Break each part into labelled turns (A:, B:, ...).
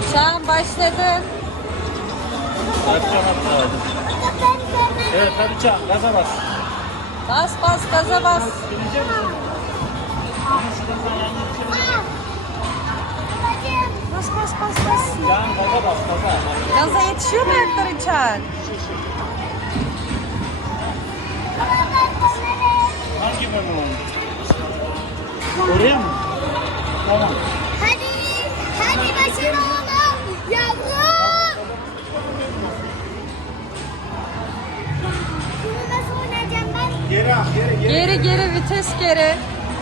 A: Çağan başladın.
B: Evet hadi Çağan gaza bas.
A: Bas bas gaza bas.
B: Binecek misin?
A: Bas bas bas bas.
B: Çağan gaza bas gaza.
A: Gaza yetişiyor mu ayakların Çağan?
B: Hangi bölüm oldu? Oraya mı? Tamam.
C: Hadi başına oğlum. Yavrum. Bunu nasıl oynayacağım ben?
B: Geri al geri.
A: Geri geri vites geri.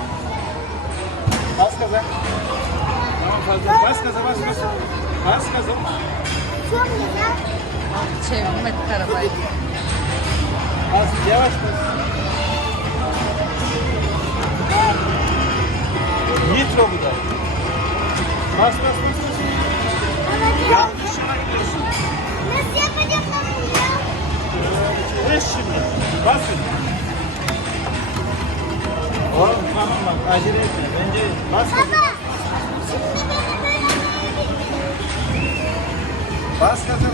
B: Bas gaza. Tamam fazla. Bas gaza bas gaza. Bas gaza.
C: Çok güzel.
A: Çevirmedik arabayı.
B: Bas yavaş bas. Nitro bu da. Bas bas bas. Yanlış yana gidiyorsun.
C: Nasıl yapacağım ben bunu ya?
B: Geç şimdi. Bas şimdi. Oğlum tamam bak acele etme. Bence bas gaza.
C: Baba. Şimdi beni böyle
B: Bas gaza.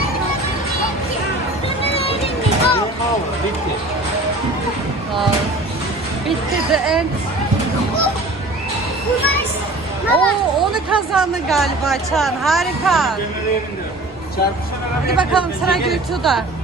C: Oh.
B: Game over. Bitti.
A: Wow. Bitti the end. Oo, onu kazandı galiba Çağan. Harika.
B: Dönmeye bindirin. Çarpışan arabaya
A: Hadi bakalım
B: bindirin.
A: sıra
B: Gelin.
A: Gültuğ'da.